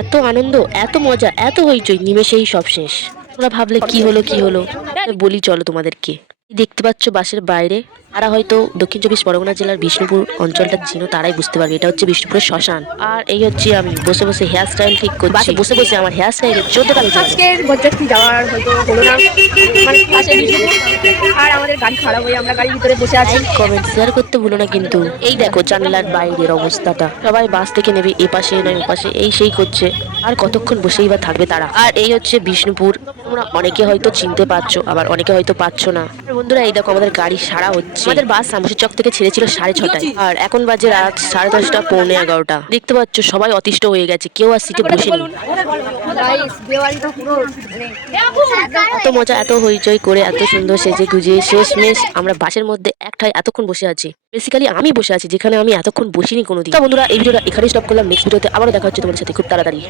এত আনন্দ, এত মজা, এত হইচই, নিমেষেই সব শেষ। তোমরা ভাবলে কি হলো কি হলো, বলি চলো তোমাদেরকে। দেখতে পাচ্ছ বাসের বাইরে, তারা হয়তো দক্ষিণ চব্বিশ পরগনা জেলার বিষ্ণুপুর অঞ্চলটা চিনো, তারাই বুঝতে পারবে এটা হচ্ছে বিষ্ণুপুরের শ্মশান। আর এই হচ্ছে আমি বসে বসে হেয়ার স্টাইল ঠিক করছি। বাসে বসে বসে আমার হেয়ার স্টাইলের 14টা বেজে গেল। আজকের বরযাত্রী যাওয়ার হয়তো হলো না, মানে পাশে বিষ্ণুপুর, আর আমাদের গাড়ি খারাপ হয়ে আমরা গাড়ির ভিতরে বসে আছি। লাইক কমেন্ট শেয়ার করতে ভুলো না কিন্তু। এই দেখো জানালার বাইরের অবস্থাটা, সবাই বাস থেকে নেবে এপাশে নয় ওপাশে, এই সেই করছে। আর কতক্ষণ বসেই বা থাকবে তারা। আর এই হচ্ছে বিষ্ণুপুর, তোমরা অনেকে হয়তো চিনতে পারছো, আবার অনেকে হয়তো পাচ্ছ না। আর বন্ধুরা এই দেখো আমাদের গাড়ি সারা হচ্ছে। আমাদের বাস শামসের চক থেকে ছেড়েছিল 6:30টায়, আর এখন বাজে রাত 10:30টা, পৌনে 11টা। দেখতে পাচ্ছ সবাই অতিষ্ঠ হয়ে গেছে, কেউ আর সিটে বসেনি। এত মজা, এত হইচই করে, এত সুন্দর সেজে গুজে শেষমেশ আমরা বাসের মধ্যে একটাই এতক্ষণ বসে আছি। বেসিক্যালি আমি বসে আছি যেখানে আমি এতক্ষণ বসিনি কোনোদিন। তো বন্ধুরা এই ভিডিওটা এখানেই স্টপ করলাম, নেক্সট ভিডিওতে আবারও দেখা হচ্ছে তোমাদের সাথে খুব তাড়াতাড়ি।